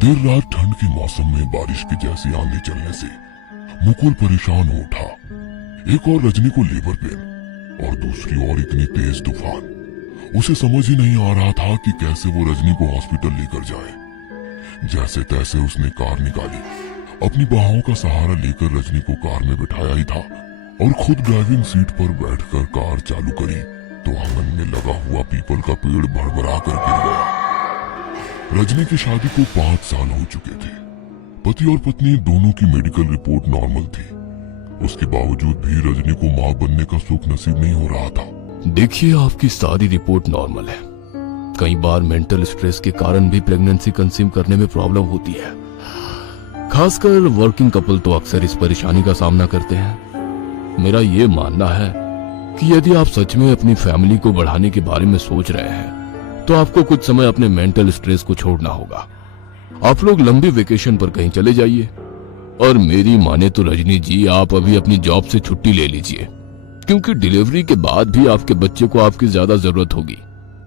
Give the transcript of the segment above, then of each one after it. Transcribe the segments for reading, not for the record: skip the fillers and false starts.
देर रात ठंड के मौसम में बारिश की जैसी आंधी चलने से मुकुल परेशान हो उठा। एक और रजनी को लेबर पेन और दूसरी ओर इतनी तेज तूफान। उसे समझ ही नहीं आ रहा था कि कैसे वो रजनी को हॉस्पिटल लेकर जाए। जैसे तैसे उसने कार निकाली, अपनी बाहों का सहारा लेकर रजनी को कार में बिठाया ही था और खुद ड्राइविंग सीट पर बैठकर कार चालू करी तो आंगन में लगा हुआ पीपल का पेड़ भड़बड़ा कर गिर गया। रजनी की शादी को 5 साल हो चुके थे। पति और पत्नी दोनों की मेडिकल रिपोर्ट नॉर्मल थी। उसके बावजूद भी रजनी को मां बनने का सुख नसीब नहीं हो रहा था। देखिए, आपकी सारी रिपोर्ट नॉर्मल है। कई बार मेंटल स्ट्रेस के कारण भी प्रेगनेंसी कंसीव करने में प्रॉब्लम होती है। खासकर वर्किंग कपल तो अक्सर इस परेशानी का सामना करते हैं। मेरा ये मानना है कि यदि आप सच में अपनी फैमिली को बढ़ाने के बारे में सोच रहे हैं तो आपको कुछ समय अपने मेंटल स्ट्रेस को छोड़ना होगा। आप लोग लंबी वेकेशन पर कहीं चले जाइए और मेरी माने तो रजनी जी, आप अभी अपनी जॉब से छुट्टी ले लीजिए, क्योंकि डिलीवरी के बाद भी आपके बच्चे को आपकी ज्यादा जरूरत होगी।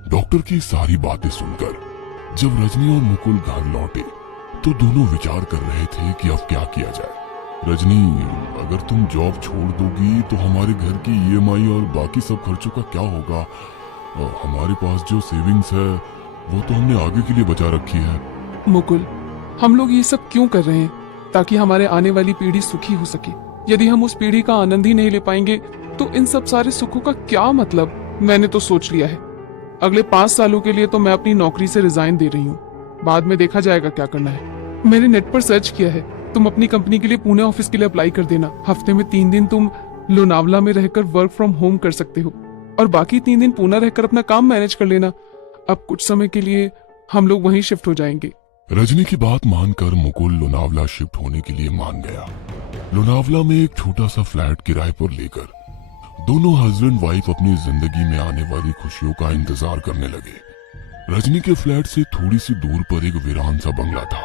डॉक्टर की सारी बातें सुनकर जब रजनी और मुकुल घर लौटे तो दोनों विचार कर रहे थे कि अब क्या किया जाए। रजनी, अगर तुम जॉब छोड़ दोगी तो हमारे घर की ईएमआई और बाकी सब खर्चों का क्या होगा? हमारे पास जो सेविंग्स है वो तो हमने आगे के लिए बचा रखी है। मुकुल, हम लोग ये सब क्यों कर रहे हैं? ताकि हमारे आने वाली पीढ़ी सुखी हो सके। यदि हम उस पीढ़ी का आनंद ही नहीं ले पाएंगे तो इन सब सारे सुखों का क्या मतलब? मैंने तो सोच लिया है, अगले 5 सालों के लिए तो मैं अपनी नौकरी से रिजाइन दे रही हूँ। बाद में देखा जाएगा क्या करना है। मैंने नेट पर सर्च किया है, तुम अपनी कंपनी के लिए पुणे ऑफिस के लिए अप्लाई कर देना। हफ्ते में 3 दिन तुम लोनावला में रहकर वर्क फ्रॉम होम कर सकते हो और बाकी 3 दिन पुणे रहकर अपना काम मैनेज कर लेना। अब कुछ समय के लिए हम लोग वहीं शिफ्ट हो जाएंगे। रजनी की बात मानकर मुकुल लोनावला शिफ्ट होने के लिए मान गया। लोनावला में एक छोटा सा फ्लैट किराए पर लेकर दोनों हस्बैंड वाइफ अपनी जिंदगी में आने वाली खुशियों का इंतजार करने लगे। रजनी के फ्लैट से थोड़ी सी दूर पर एक वीरान सा बंगला था।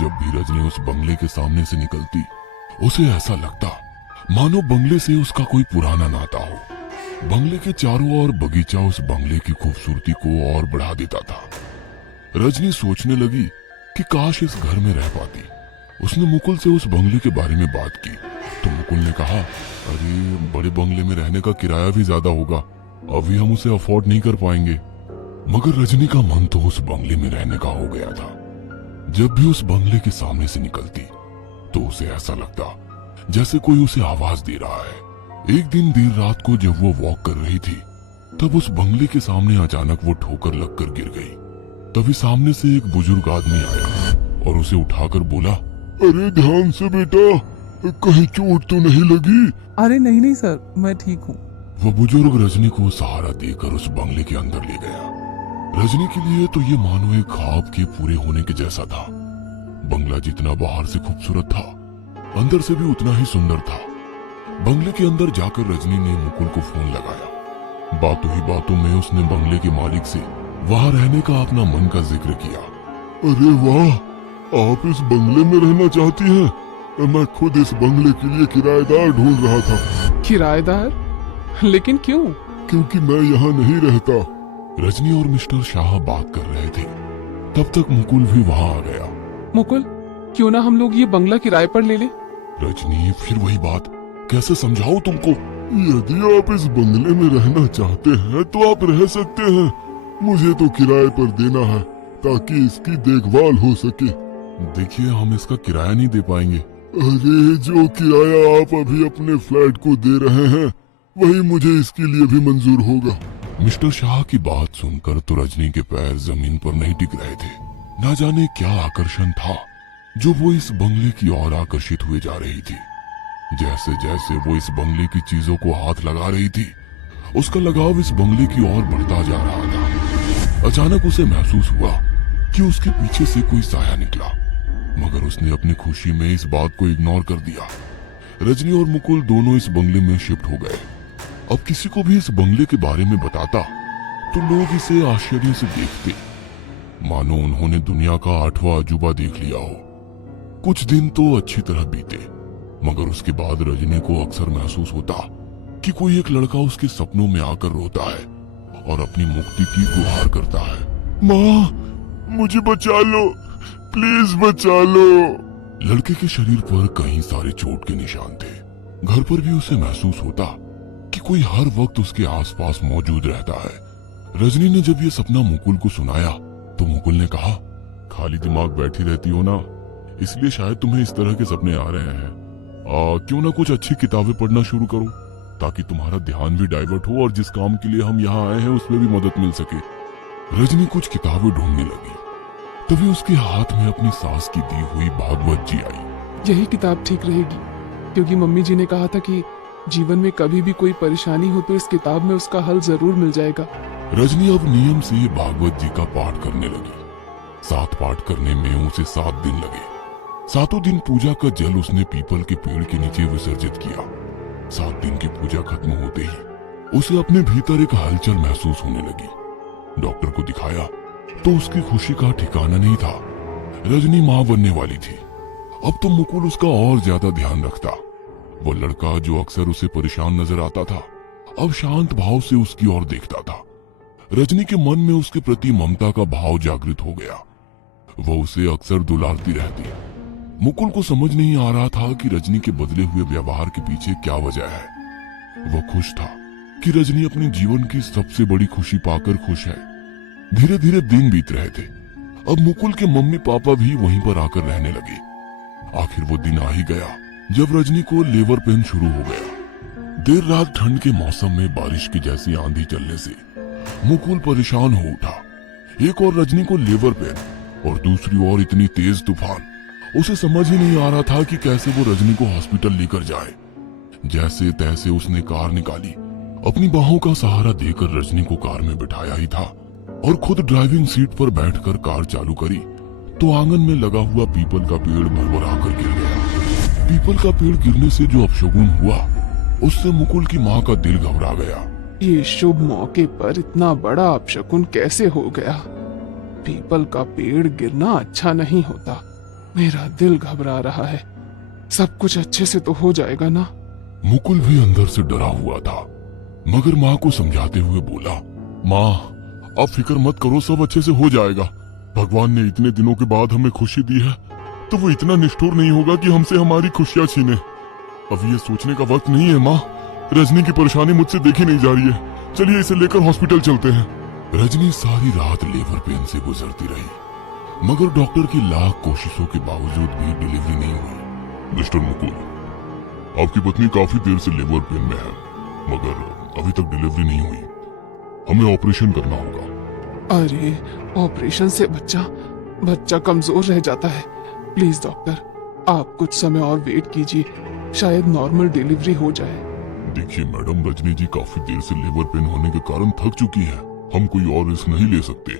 जब भी रजनी उस बंगले के सामने से निकलती उसे ऐसा लगता मानो बंगले से उसका कोई पुराना नाता हो। बंगले के चारों ओर बगीचा उस बंगले की खूबसूरती को और बढ़ा देता था। रजनी सोचने लगी कि काश इस घर में रह पाती। उसने मुकुल से उस बंगले के बारे में बात की तो मुकुल ने कहा, अरे बड़े बंगले में रहने का किराया भी ज्यादा होगा, अभी हम उसे अफोर्ड नहीं कर पाएंगे। मगर रजनी का मन तो उस बंगले में रहने का हो गया था। जब भी उस बंगले के सामने से निकलती तो उसे ऐसा लगता जैसे कोई उसे आवाज दे रहा है। एक दिन देर रात को जब वो वॉक कर रही थी तब उस बंगले के सामने अचानक वो ठोकर लगकर गिर गई। तभी सामने से एक बुजुर्ग आदमी आया और उसे उठाकर बोला, अरे ध्यान से बेटा, कहीं चोट तो नहीं लगी? अरे नहीं नहीं सर, मैं ठीक हूँ। वो बुजुर्ग रजनी को सहारा देकर उस बंगले के अंदर ले गया। रजनी के लिए तो ये मानो एक ख्वाब के पूरे होने के जैसा था। बंगला जितना बाहर से खूबसूरत था, अंदर से भी उतना ही सुंदर था। बंगले के अंदर जाकर रजनी ने मुकुल को फोन लगाया। बातों ही बातों में उसने बंगले के मालिक से वहां रहने का अपना मन का जिक्र किया। अरे वाह, आप इस बंगले में रहना चाहती हैं? मैं खुद इस बंगले के लिए किराएदार ढूंढ रहा था। किराएदार? लेकिन क्यों? क्योंकि मैं यहाँ नहीं रहता। रजनी और मिस्टर शाह बात कर रहे थे, तब तक मुकुल भी वहां आ गया। मुकुल, क्यों ना हम लोग ये बंगला किराए पर ले ले? रजनी, फिर वही बात, कैसे समझाऊं तुमको? यदि आप इस बंगले में रहना चाहते हैं तो आप रह सकते हैं। मुझे तो किराए पर देना है ताकि इसकी देखभाल हो सके। देखिए, हम इसका किराया नहीं दे पाएंगे। अरे जो किराया आप अभी अपने फ्लैट को दे रहे हैं वही मुझे इसके लिए भी मंजूर होगा। मिस्टर शाह की बात सुनकर तो रजनी के पैर जमीन पर नहीं टिक रहे थे। ना जाने क्या आकर्षण था जो वो इस बंगले की ओर आकर्षित हुए जा रही थी। जैसे जैसे वो इस बंगले की चीजों को हाथ लगा रही थी, उसका लगाव इस बंगले की ओर बढ़ता जा रहा था। अचानक उसे महसूस हुआ कि उसके पीछे से कोई साया निकला, मगर उसने अपनी खुशी में इस बात को इग्नोर कर दिया। रजनी और मुकुल दोनों इस बंगले में शिफ्ट हो गए। अब किसी को भी इस बंगले के बारे में बताता तो लोग इसे आश्चर्य से देखते, मानो उन्होंने दुनिया का 8वां अजूबा देख लिया हो। कुछ दिन तो अच्छी तरह बीते, मगर उसके बाद रजनी को अक्सर महसूस होता कि कोई एक लड़का उसके सपनों में आकर रोता है और अपनी मुक्ति की गुहार करता है। माँ, मुझे बचा लो, प्लीज बचा लो। लड़के के शरीर पर कई सारे चोट के निशान थे। घर पर भी उसे महसूस होता कि कोई हर वक्त उसके आसपास मौजूद रहता है। रजनी ने जब ये सपना मुकुल को सुनाया तो मुकुल ने कहा, खाली दिमाग बैठी रहती हो ना, इसलिए शायद तुम्हें इस तरह के सपने आ रहे हैं। क्यों ना कुछ अच्छी किताबें पढ़ना शुरू करो ताकि तुम्हारा ध्यान भी डाइवर्ट हो और जिस काम के लिए हम यहाँ आए हैं उसमें भी मदद मिल सके। रजनी कुछ किताबें ढूंढने लगी, तभी उसके हाथ में अपनी सास की दी हुई भागवत जी आई। यही किताब ठीक रहेगी, क्योंकि मम्मी जी ने कहा था कि जीवन में कभी भी कोई परेशानी हो तो इस किताब में उसका हल जरूर मिल जाएगा। रजनी अब नियम से भागवत जी का पाठ करने लगी। 7 पाठ करने में उसे 7 दिन लगे। 7 दिन पूजा का जल उसने पीपल के पेड़ के नीचे विसर्जित किया। 7 दिन की पूजा खत्म होते ही उसे अपने भीतर एक हलचल महसूस होने लगी। डॉक्टर को दिखाया तो उसकी खुशी का ठिकाना नहीं था। रजनी मां बनने वाली थी। अब तो मुकुल उसका और ज्यादा ध्यान रखता। वो लड़का जो अक्सर उसे परेशान नजर आता था अब शांत भाव से उसकी ओर देखता था। रजनी के मन में उसके प्रति ममता का भाव जागृत हो गया। वो उसे अक्सर दुलारती रहती। मुकुल को समझ नहीं आ रहा था कि रजनी के बदले हुए व्यवहार के पीछे क्या वजह है। वो खुश था कि रजनी अपने जीवन की सबसे बड़ी खुशी पाकर खुश है। धीरे धीरे दिन बीत रहे थे। अब मुकुल के मम्मी पापा भी वहीं पर आकर रहने लगे। आखिर वो दिन आ ही गया जब रजनी को लेबर पेन शुरू हो गया। देर रात ठंड के मौसम में बारिश की जैसी आंधी चलने से मुकुल परेशान हो उठा। एक और रजनी को लेबर पेन और दूसरी ओर इतनी तेज तूफान। उसे समझ ही नहीं आ रहा था कि कैसे वो रजनी को हॉस्पिटल लेकर जाए। जैसे तैसे उसने कार निकाली। अपनी बाहों का सहारा देकर रजनी को कार में बिठाया ही था और खुद ड्राइविंग सीट पर बैठकर कार चालू करी तो आंगन में लगा हुआ पीपल का पेड़ भरभरा कर गिर गया। पीपल का पेड़ गिरने से जो अपशगुन हुआ उससे मुकुल की माँ का दिल घबरा गया। ये शुभ मौके पर इतना बड़ा अपशकुन कैसे हो गया? पीपल का पेड़ गिरना अच्छा नहीं होता। मेरा दिल घबरा रहा है। सब कुछ अच्छे से तो हो जाएगा ना? मुकुल भी अंदर से डरा हुआ था, मगर माँ को समझाते हुए बोला, माँ आप फिक्र मत करो, सब अच्छे से हो जाएगा। भगवान ने इतने दिनों के बाद हमें खुशी दी है तो वो इतना निष्ठुर नहीं होगा कि हमसे हमारी खुशियां छीने। अब ये सोचने का वक्त नहीं है माँ। रजनी की परेशानी मुझसे देखी नहीं जा रही है। चलिए इसे लेकर हॉस्पिटल चलते हैं। रजनी सारी रात लेबर पेन से गुजरती रही, मगर डॉक्टर की लाख कोशिशों के बावजूद भी डिलीवरी नहीं हुई। मिस्टर मुकुल, आपकी पत्नी काफी देर से लेबर पेन में है, मगर अभी तक डिलीवरी नहीं हुई। हमें ऑपरेशन करना होगा। अरे ऑपरेशन से बच्चा कमजोर रह जाता है। प्लीज डॉक्टर, आप कुछ समय और वेट कीजिए, शायद नॉर्मल डिलीवरी हो जाए। देखिए मैडम, रजनी जी काफी देर से लेबर पेन होने के कारण थक चुकी हैं। हम कोई और रिस्क नहीं ले सकते।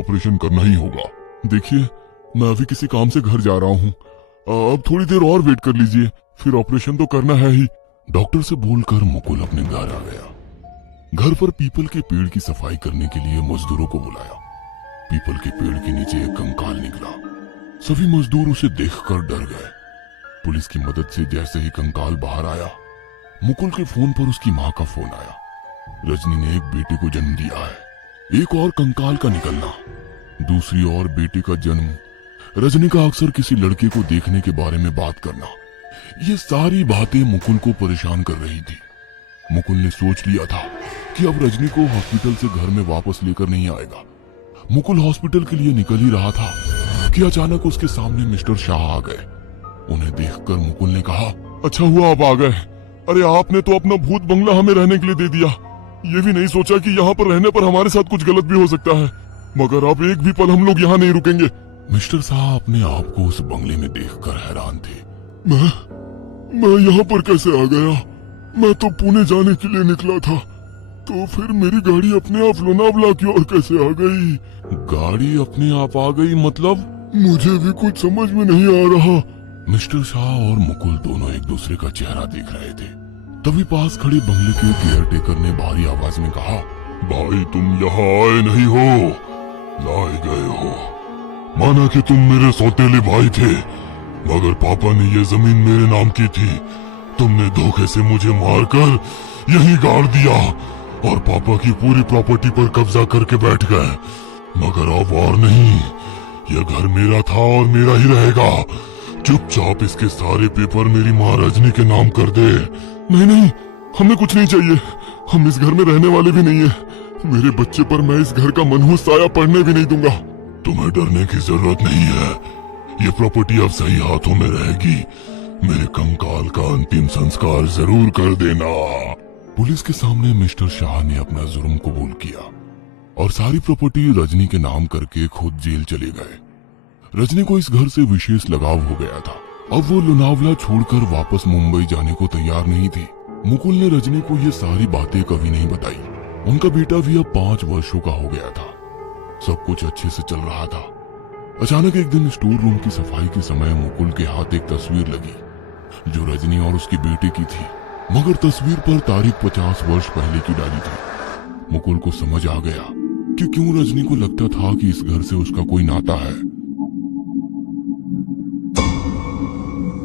ऑपरेशन करना ही होगा। देखिए मैं अभी किसी काम से घर जा रहा हूँ, अब थोड़ी देर और वेट कर लीजिए, फिर ऑपरेशन तो करना है ही। डॉक्टर से बोलकर मुकुल अपने घर आ गया। घर पर पीपल के पेड़ की सफाई करने के लिए मजदूरों को बुलाया। पीपल के पेड़ के नीचे एक कंकाल निकला। सभी मजदूर उसे देखकर डर गए। पुलिस की मदद से जैसे ही कंकाल बाहर आया, मुकुल के फोन पर उसकी माँ का फोन आया। रजनी ने एक बेटे को जन्म दिया है। एक और कंकाल का निकलना, दूसरी ओर बेटे का जन्म, रजनी का अक्सर किसी लड़के को देखने के बारे में बात करना, ये सारी बातें मुकुल को परेशान कर रही थी। मुकुल ने सोच लिया था कि अब रजनी को हॉस्पिटल से घर में वापस लेकर नहीं आएगा। मुकुल हॉस्पिटल के लिए निकल ही रहा था कि अचानक उसके सामने मिस्टर शाह आ गए। उन्हें देखकर मुकुल ने कहा, अच्छा हुआ आप आ गए। अरे आपने तो अपना भूत बंगला हमें रहने के लिए दे दिया। ये भी नहीं सोचा कि यहाँ पर रहने पर हमारे साथ कुछ गलत भी हो सकता है, मगर अब एक भी पल हम लोग यहाँ नहीं रुकेंगे। मिस्टर शाह अपने आप को उस बंगले में देखकर हैरान थे। मैं यहाँ पर कैसे आ गया? मैं तो पुणे जाने के लिए निकला था, तो फिर मेरी गाड़ी अपने आप लोनावला की ओर कैसे आ गई? गाड़ी अपने आप आ गई मतलब? मुझे भी कुछ समझ में नहीं आ रहा। मिस्टर शाह और मुकुल दोनों एक दूसरे का चेहरा देख रहे थे। तभी पास खड़े बंगले के केयर टेकर ने भारी आवाज में कहा, भाई तुम यहाँ आए नहीं हो, लाए गए हो। माना कि तुम मेरे सौतेले भाई थे, मगर पापा ने ये जमीन मेरे नाम की थी। तुमने धोखे से मुझे मारकर यहीं गाड़ दिया और पापा की पूरी प्रॉपर्टी पर कब्जा करके बैठ गए। मगर अब और नहीं, यह घर मेरा था और मेरा ही रहेगा। चुपचाप इसके सारे पेपर मेरी माँ रजनी के नाम कर दे। नहीं नहीं, हमें कुछ नहीं चाहिए। हम इस घर में रहने वाले भी नहीं है। मेरे बच्चे पर मैं इस घर का मनहूस साया पड़ने भी नहीं दूंगा। तुम्हें डरने की जरूरत नहीं है। ये प्रॉपर्टी अब सही हाथों में रहेगी। मेरे कंकाल का अंतिम संस्कार जरूर कर देना। पुलिस के सामने मिस्टर शाह ने अपना जुर्म कबूल किया और सारी प्रॉपर्टी रजनी के नाम करके खुद जेल चले गए। रजनी को इस घर से विशेष लगाव हो गया था। अब वो लोनावला छोड़कर वापस मुंबई जाने को तैयार नहीं थी। मुकुल ने रजनी को ये सारी बातें कभी नहीं बताई। उनका बेटा भी अब 5 वर्षों का हो गया था। सब कुछ अच्छे से चल रहा था। अचानक एक दिन स्टोर रूम की सफाई के समय मुकुल के हाथ एक तस्वीर लगी जो रजनी और उसके बेटे की थी, मगर तस्वीर पर तारीख 50 वर्ष पहले की डाली थी। मुकुल को समझ आ गया कि क्यों रजनी को लगता था कि इस घर से उसका कोई नाता है।